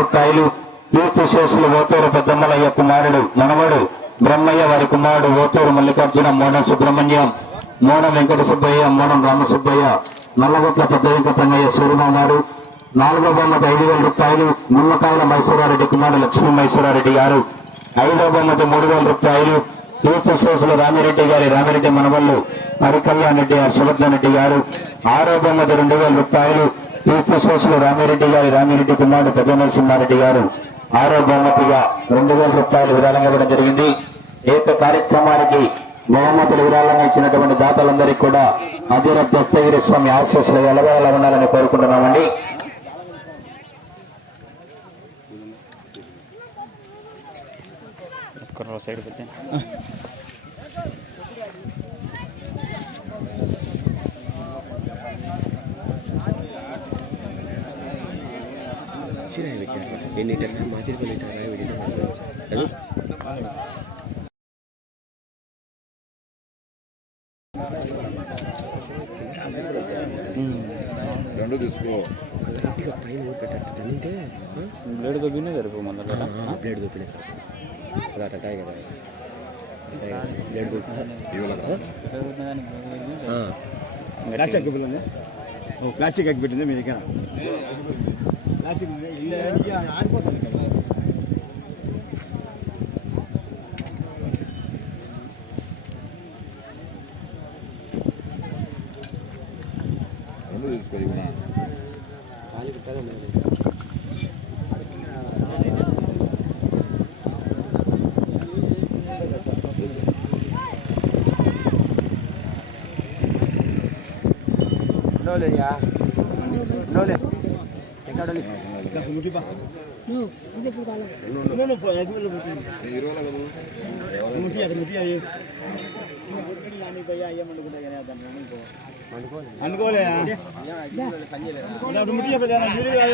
రూపాయలు క్రీస్తు శేషులు ఓటూరు పెద్దమ్మలయ్య కుమారుడు మనవడు బ్రహ్మయ్య వారి కుమారుడు ఓటూరు మల్లికార్జున మోనం సుబ్రహ్మణ్యం మోనం వెంకట సుబ్బయ్య మోనం రామసుబ్బయ్య నల్లగొట్ల పెద్ద వెంకటరంగయ్య సూర్యనామారు నాలుగో బొమ్మటి ఐదు వేల రూపాయలు నిమ్మకాయల మైసూరారెడ్డి కుమారుడు లక్ష్మీ మైసూరారెడ్డి గారు ఐదో బొమ్మటి మూడు వేల రూపాయలు క్రీస్తు శేషులు రామిరెడ్డి గారి రామిరెడ్డి మనవళ్ళు హరికళ్యాణ్ రెడ్డి హర్షవర్ధన్ రెడ్డి గారు ఆరో బొమ్మటి రెండు వేల రూపాయలు క్రీస్తు సోషల్ రామిరెడ్డి గారి రామిరెడ్డి కుమారుడు పెద్ద నరసింహారెడ్డి గారు ఆరో బహుమతిగా రెండు వేల రూపాయలు విరాళంగా ఇవ్వడం జరిగింది. ఏక కార్యక్రమానికి బహుమతులు విరాళంగా ఇచ్చినటువంటి దాతలందరికీ కూడా అధీర దస్తగిరి స్వామి ఆశీస్సులు ఎలవేలా ఉండాలని కోరుకుంటున్నామండి సైడ్ సిరాయి పెట్టారు ఎన్ని లీటర్ మాచిరి పది లీటర్ రాయి పెట్టిన రెండు తీసుకో గట్టిగా పైన ఊపెట్టట్టు అంటే బ్లేడ్ దొబ్బినే సరిపో ముందర బ్లేడ్ దొప్పిన సార్ అదే అటాయి కదా బ్లేడ్ పెట్టింది ఓ ప్లాస్టిక్ అగ్గి పెట్టింది మీ దగ్గర ప్లాస్టిక్ ఆరిపోతుంది కదా. ఇంకా ముట్టి బా నువ్వు నువ్వు అగ్గి పెట్టు, ముట్టి. నీ ఇరవై కదా ముట్టి అక్కడ ముట్టి అయ్యి అనుకోలే అప్పుడు ముట్టి చెప్పేది వీడియో కాదు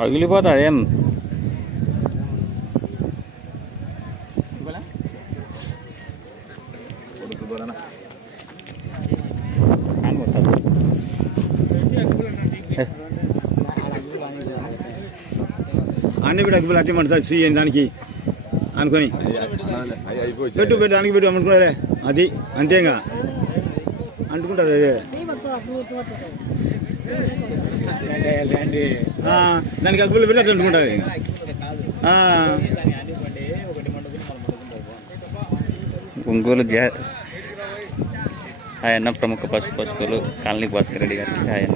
Fan కొట్టదు అన్ని కూడా అగ్గిపులు అట్టి మంటారు సీ దానికి అనుకొని. పెట్టు పెట్టు దానికి పెట్టు అనుకున్నారే అది అంతేగా అంటుకుంటారు అదే. దానికి అగ్గులు పెట్టి అట్లా ఒంగోలు జా ఆయన ప్రముఖ పశు పశువులు కాలనీ భాస్కర్ రెడ్డి గారికి ఆయన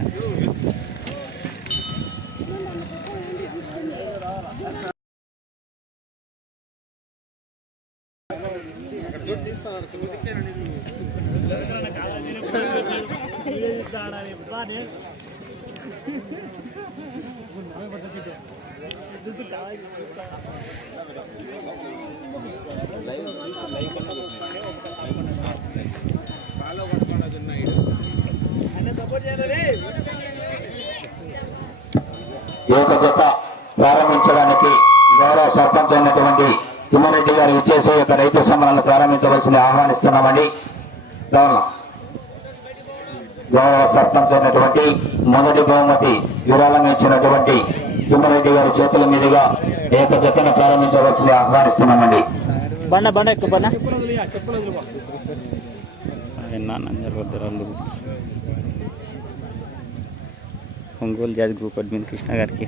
ఏక జత ప్రారంభించడానికి గౌరవ సర్పంచ్ అయినటువంటి తిమ్మారెడ్డి గారు ఇచ్చేసి యొక్క రైతు సమ్మలను ప్రారంభించవలసింది ఆహ్వానిస్తున్నామండి. రావునా. గౌరవ సర్పంచ్ అయినటువంటి మొదటి బహుమతి విరాళంగా ఇచ్చినటువంటి తిమ్మారెడ్డి గారి చేతుల మీదుగా ఏక జతను ప్రారంభించవలసింది ఆహ్వానిస్తున్నామండి. బండ బండ ఎక్కువ బండ. ఒంగోలు జాతి గ్రూప్ అడ్మిన్ కృష్ణ గారికి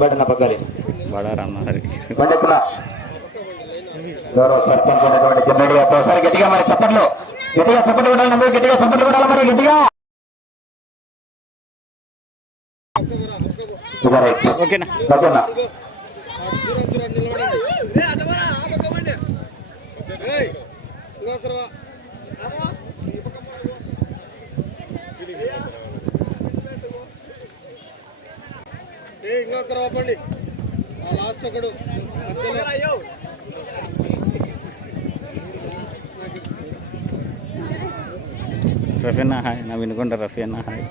బయట పక్కది బడా రామారెడ్డి గౌరవ సర్పంచ్ అయినటువంటి చిన్నడి ఒకసారి గట్టిగా మరి చప్పట్లు. గట్టిగా చప్పట్లు కొట్టాలి అందరూ గట్టిగా చప్పట్లు కొట్టాలి మరి. గట్టిగా. రైట్. ఓకేనా? ఓకేనా ఇంకొకరు ఆపండి ఆ లాస్ట్ ఒకడు రఫీనా హాయ్ నా వినుకుంటా రఫీనా హాయ్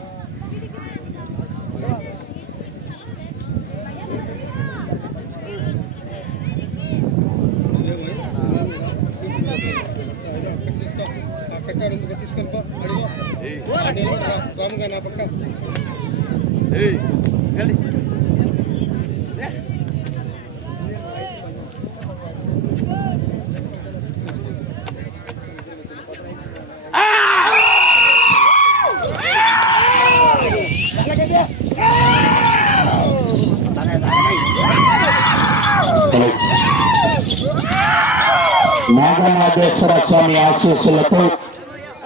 కట్టాడు ఇందుకు తీసుకొని పో అడిగో రాముగా నా పక్క నాగనాథేశ్వర స్వామి ఆశీస్సులతో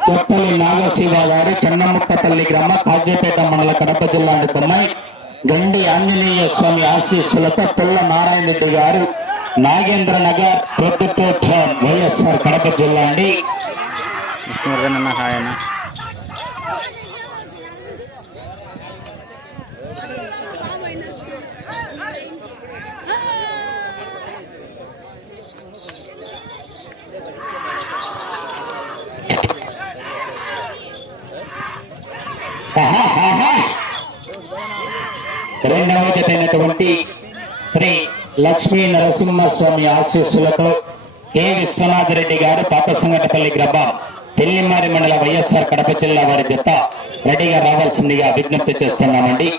చెట్టలి నాగశివ గారు చెన్నముక్కపల్లి గ్రామ కాజీపేట మండల కడప అందుకున్నాయి గండి ఆంజనేయ స్వామి ఆశీస్సులతో పుల్ల నారాయణ రెడ్డి గారు నాగేంద్ర నగర్ ప్రొద్దుటూట వైఎస్ఆర్ కడప జిల్లా అండి. విష్ణువర్ధన్ అన్న హాయ్ అన్న రెండవ జతైనటువంటి శ్రీ లక్ష్మీ నరసింహస్వామి ఆశీస్సులతో కె. విశ్వనాథ రెడ్డి గారు పాపసంగటపల్లి గ్రామం తెల్లిమారి మండల వైఎస్ఆర్ కడప జిల్లా వారి జత రెడీగా రావాల్సిందిగా విజ్ఞప్తి చేస్తున్నామండి.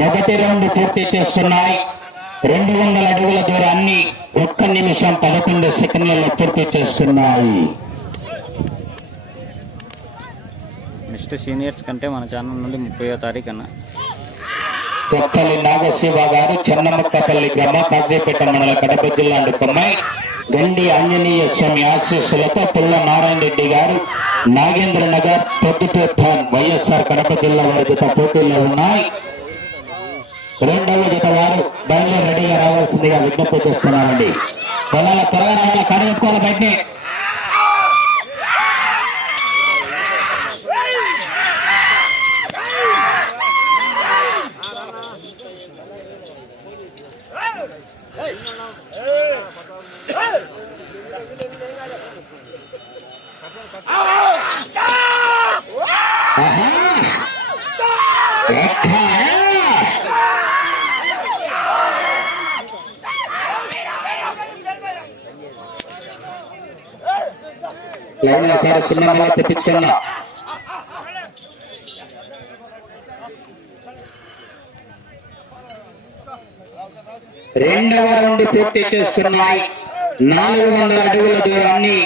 మొదటి రౌండ్ పూర్తి చేస్తున్నాయి. రెండు వందల అడుగుల దూరాన్ని ఒక్క నిమిషం పదకొండు సెకండ్లలో పూర్తి చేస్తున్నాయి నెక్స్ట్ సీనియర్స్ కంటే మన ఛానల్ నుండి ముప్పై తారీఖు అన్న కొత్తలి నాగశివ గారు చెన్నమక్కపల్లి గ్రామ కాజీపేట మండల కడప జిల్లా అందుకమ్మాయి గండి ఆంజనేయ స్వామి ఆశీస్సులతో పుల్ల నారాయణ రెడ్డి గారు నాగేంద్ర నగర్ పొద్దుటూర్ వైఎస్ఆర్ కడప జిల్లా వారి పోటీల్లో ఉన్నాయి. రెండవ జత వారు బయలు రెడీగా రావాల్సిందిగా విజ్ఞప్తి చేస్తున్నామండి పొలాల త్వరగా రావాల కడుక్కోవాలి బయటనే ఆహా! లైన్ సార్ సున్నా తెప్పించుకున్నా రెండవ రౌండ్ పూర్తి చేసుకున్నాయి. నాలుగు వందల అడుగుల దూరాన్ని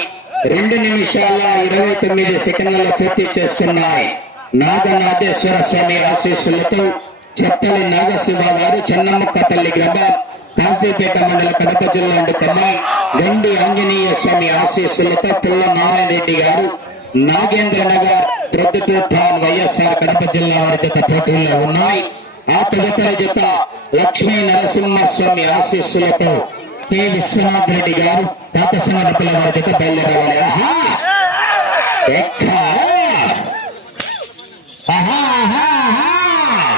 రెండు నిమిషాల ఇరవై తొమ్మిది సెకండ్లలో పూర్తి చేసుకున్నాయి. నాగనాథేశ్వర స్వామి ఆశీస్సులతో చెట్టలి నాగశివ గారు చెన్నమ్మక్కపల్లి గ్రామం కాశీపేట మండల కడప జిల్లా అందుకమ్మాయి గండి ఆంజనేయ స్వామి ఆశీస్సులతో పిల్ల నారాయణ రెడ్డి గారు నాగేంద్ర నగర్ ప్రొద్దుటూర్ వైఎస్ఆర్ కడప జిల్లా వారి జత పోటీల్లో ఉన్నాయి ఆ తదుపరి జత లక్ష్మీ నరసింహస్వామి ఆశీస్సులతో కె విశ్వనాథ్ రెడ్డి గారు తాతసింగపల్లి వారి జత బయలుదేరాలి ఆహా! ఆహా, ఆహా, ఆహా!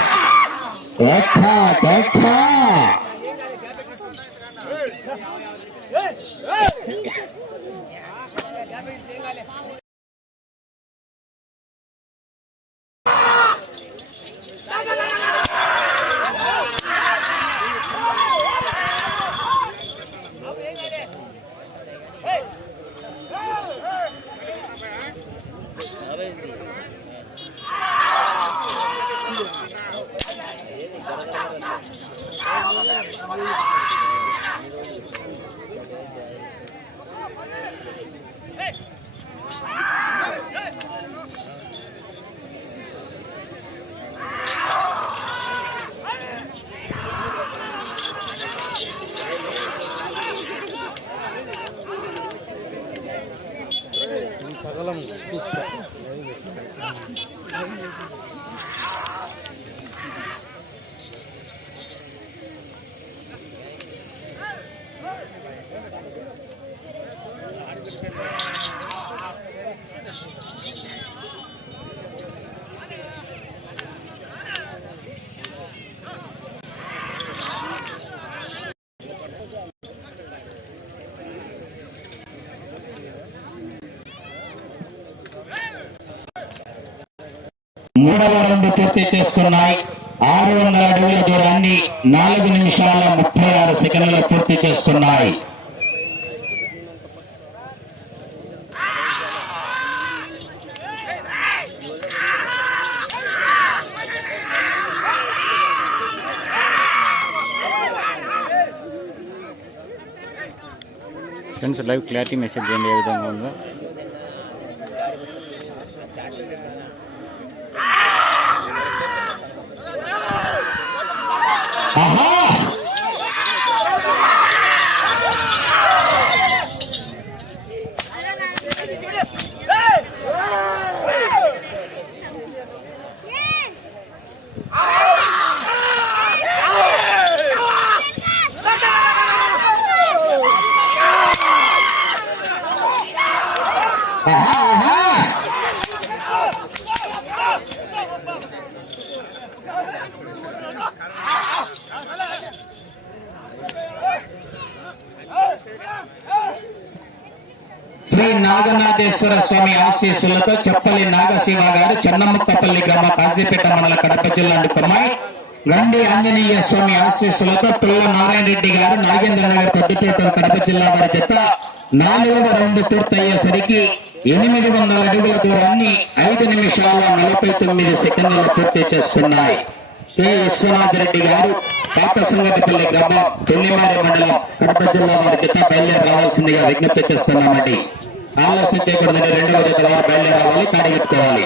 మూడవ రౌండ్ పూర్తి చేస్తున్నాయి. ఆరు వందల అడుగుల దూరాన్ని నాలుగు నిమిషాల ముప్పై ఆరు సెకండ్లలో పూర్తి చేస్తున్నాయి. ఫ్రెండ్స్ లైవ్ క్లారిటీ మెసేజ్ చేయండి ఏ విధంగా ఉందో నాగనాథేశ్వర స్వామి ఆశీస్సులతో చెప్పలి నాగశివ గారు చెన్నముక్కపల్లి గ్రామ కాజీపేట మండల కడప జిల్లా కొమ్మాయి. గండి ఆంజనేయ స్వామి ఆశీస్సులతో పిల్ల నారాయణ రెడ్డి గారు నాగేంద్ర నగర్ పెద్దపేట కడప జిల్లా వారి చేత నాలుగవ రౌండ్ పూర్తయ్యేసరికి ఎనిమిది వందల అడుగుల దూరాన్ని ఐదు నిమిషాల నలభై తొమ్మిది సెకండ్లు పూర్తి చేసుకున్నాయి. కె. విశ్వనాథ్ రెడ్డి గారు పాత సంగతిపల్లి గ్రామం పెళ్ళిమారి మండలం కడప జిల్లా వారి చేత బయలుదేరి రావాల్సిందిగా విజ్ఞప్తి చేస్తున్నామండి. ఆలస్యం చేయకూడదని రెండవ జత వారు బయలుదేరి రావాలి కార్యగట్టుకోవాలి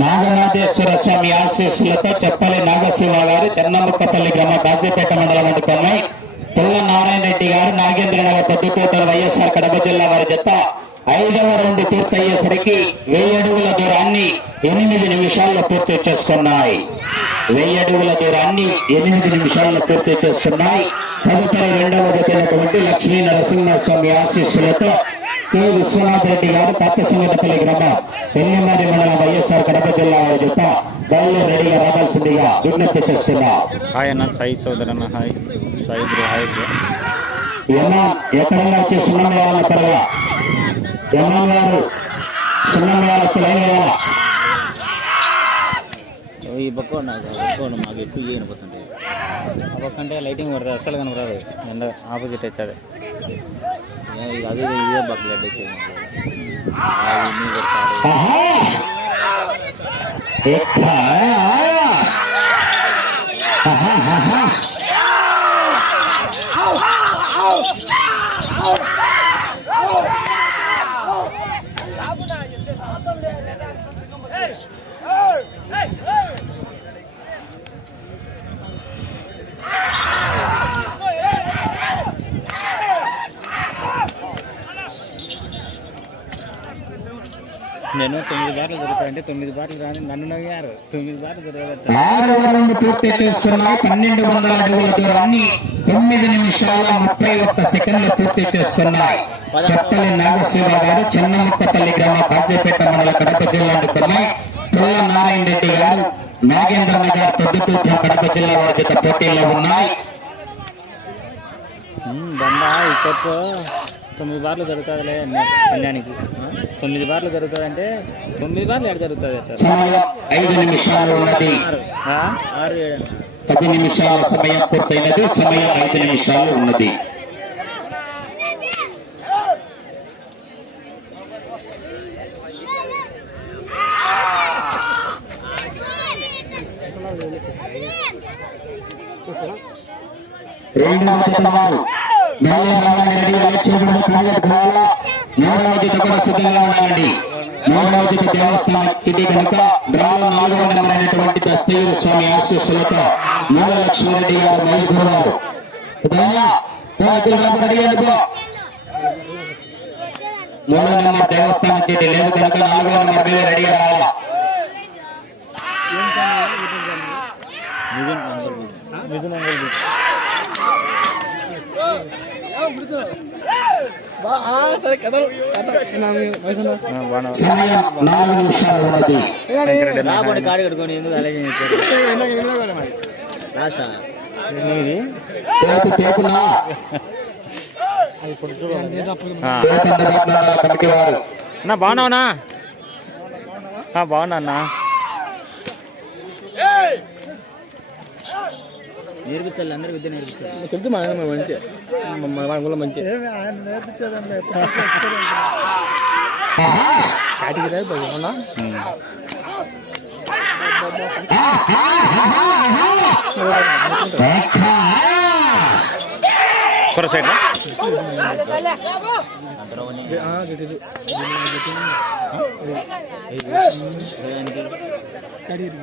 నాగనాథేశ్వర స్వామి ఆశీస్సులతో చెప్పలి నాగశివ గారు చెన్నముక్కపల్లి గ్రామ కాజీపేట మండలం వండుకున్నాయి పుల్ల నారాయణ రెడ్డి గారు నాగేంద్రనగర్ పెద్దకోట వైఎస్ఆర్ కడప జిల్లా వారి జత ఐదవ రౌండ్ పూర్తయ్యేసరికి వెయ్యి అడుగుల దూరాన్ని ఎనిమిది నిమిషాల్లో పూర్తి చేసుకున్నాయి. వెయ్యి అడుగుల దూరాన్ని ఎనిమిది నిమిషాల్లో పూర్తి చేసుకున్నాయి. తదుపరి రెండవ జతైనటువంటి లక్ష్మీ నరసింహస్వామి ఆశీస్సులతో కె. విశ్వనాథ్ రెడ్డి గారు పాత సంగతపల్లి గ్రామ పెళ్ళిమారి మండలం వైఎస్ఆర్ కడప జిల్లా వారి జత బయలు రెడీగా రావాల్సిందిగా విజ్ఞప్తి చేస్తున్నా. హాయ్ అన్న Sai సోదరన్న hi. Sai bro hi bro. ఎక్కడన్నా వచ్చి సున్నం వేయాలన్న త్వరగా? యమాన్ గారు సున్నం వేయాలి వచ్చి లైన్ వేయాలా? ఈ పక్క మాకు ఎక్కువ ఆ పక్క అంటే లైటింగ్ పడుతుంది అసలు ఎండ ఆపోజిట్ అవుతుంది అదే. ఇదే లెడ్ వచ్చేది Oh, నేను తొమ్మిది బాటలు దొరుకుతాయంటే తొమ్మిది బాటలు రాని నన్ను నవ్వారు. తొమ్మిది బాటలు దొరకదట ఆరవ రౌండ్ పూర్తి చేస్తున్నాయి పన్నెండు వందల అడుగుల దూరాన్ని తొమ్మిది నిమిషాల ముప్పై ఒక్క సెకండ్లు పూర్తి చేస్తున్నాయి చెత్తలి నాగశివ గారు చెన్నముక్కపల్లి గ్రామ కాజీపేట మండల కడప జిల్లా అనుకున్నాయి పుల్ల నారాయణ రెడ్డి గారు నాగేంద్ర నగర్ పొద్దుతూర్పు కడప జిల్లా వారి పోటీలో ఉన్నాయి. బండ తొమ్మిది బార్లు కళ్యాణికి ఆ? తొమ్మిది బార్లు దొరుకుతుంది తొమ్మిది బార్లు ఎక్కడ? సమయం ఐదు నిమిషాలు? ఆరు పది నిమిషాల సమయం పూర్తయినది. సమయం ఐదు నిమిషాలు ఉన్నది. రెండవ జత వారు నల్ల రావాలని రెడీ అలచేపడి క్రికెట్ బాల మూడవ జత కూడా సిద్ధంగా ఉండాలండి మూడవ జత దేవస్థానం చిటి కనుక డ్రాలో నాలుగవ నెంబర్ అయినటువంటి దస్తగిరి స్వామి ఆశీస్సులతో మూల లక్ష్మీరెడ్డి గారు మైలుకున్నారు మూడో నెంబర్ దేవస్థానం చీటి లేదు కనుక నాలుగో నెంబర్ మీద రెడీగా రావాలా మిథున్ అంగల్ సరే కథ బాగా సమయం నాలుగు నిమిషాలు ఉన్నది రాబడి కాడి కట్టుకొని ఎందుకు లాస్ట్ అన్నా బాగున్నావునా ఆ, బాగున్నా అన్నా. నేర్పించాలి అందరూ విద్య నేర్పించాలి చెప్తే మా ఆయన మంచి మన కూడా మంచి కాటికి రా అవునా ఉమ్. కొర సైడ్ అవునన్నా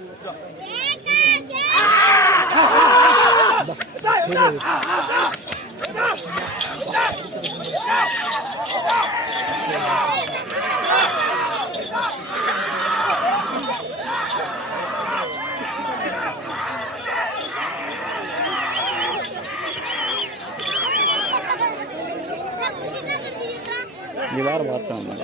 yeah, yeah, yeah, yeah. ఈ వారం వార్త ఉన్నా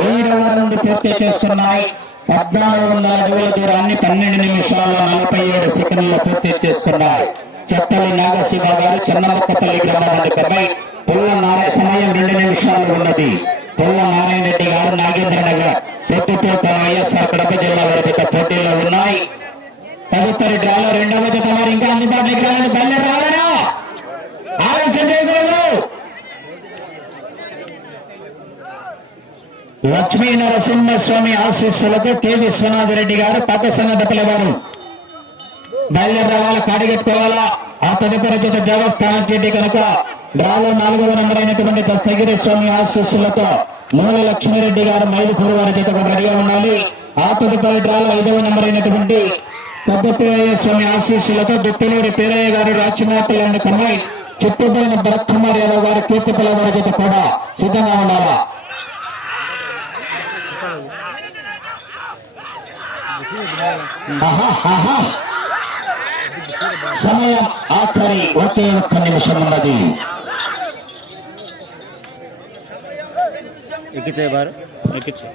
ఏడవ రౌండ్ పూర్తి చేస్తున్నాయి పద్నాలుగు వందల అడుగుల దూరాన్ని పన్నెండు నిమిషాల నలభై ఏడు సెకండ్లు పూర్తి చేస్తున్నారు చెత్తలి నాగశివ గారు చెన్నమొక్కపల్లి గ్రామాధికపై పుల్ల నారాయణ సమయం రెండు నిమిషాలు ఉన్నది పుల్ల నారాయణ రెడ్డి గారు నాగేంద్ర నగర్ పొద్దుతో తన వైఎస్ఆర్ కడప జిల్లా వారి పోటీలో ఉన్నాయి తదుపరి డ్రాలో రెండవ తమరు ఇంకా అందుబాటులోకి రాలేదు బయలుదేరి రావాలా లక్ష్మీ నరసింహస్వామి ఆశీస్సులతో కె విశ్వనాథ్ రెడ్డి గారు పాకసన్నదపల్లి వారు. బయలుదేరి రావాలా? కాడిగట్టుకోవాలా ఆ తదుపరి జత దేవస్థానం చెడ్డి కనుక డ్రాలో నాలుగవ నెంబర్ అయినటువంటి దస్తగిరి స్వామి ఆశీస్సులతో మూల లక్ష్మీరెడ్డి గారు మైలుకూరు వారి జత రెడీగా ఉండాలి. ఆ తదుపరి డ్రాలో ఐదవ నెంబర్ అయినటువంటి పెద్దపేరయ్య స్వామి ఆశీస్సులతో దుత్తులూరి పేరయ్య గారు రాచినాటి లాంటి కమ్మాయి చిట్టుపైన భరత్ కుమార్ యాదవ్ గారు కీర్తిపల్లి వారి జత కూడా సిద్ధంగా ఉండాలా ఆహా, ఆహా. సమయం ఆఖరి ఒకే ఒక్క నిమిషం ఉన్నది. ఎక్కించే బారు. ఎక్కించు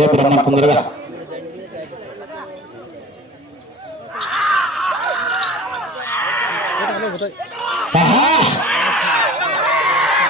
ఏ బ్రహ్మ తొందరగా. ఆహా.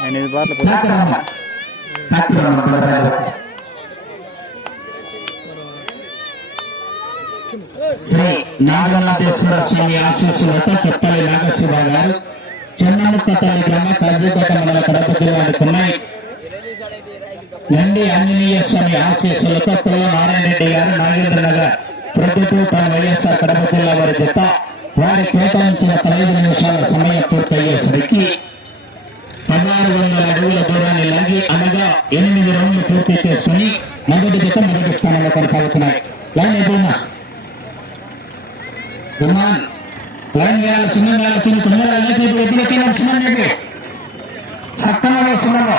ఎనిమిది బార్లు శ్రీ నాగనాథేశ్వర స్వామి ఆశీస్సులతో చెప్పలి నాగశివ గారు చెన్నముక్కపల్లి గ్రామ కజీపేట మండల కడప జిల్లాకు ఉన్నాయి ఎండి ఆంజనేయ స్వామి ఆశీస్సులతో పుల్ల నారాయణ రెడ్డి గారు నాగేంద్ర నగర్ ప్రతి వైఎస్ఆర్ కడప జిల్లా వారి జత వారి కేటాయించిన పదహైదు నిమిషాల సమయం పూర్తయ్యేసరికి పదహారు వందల అడుగుల దూరాన్ని లాగి అనగా ఎనిమిది రౌండ్లు పూర్తి చేసుకుని మొదటి జత మొదటి స్థానంలో కొనసాగుతున్నాయి. లైన్ అయిపోయిందా గుమాన్ లైన్ వేయాలి సున్నం వేయాలి చిన్న సున్నం చెప్పి సున్నంలో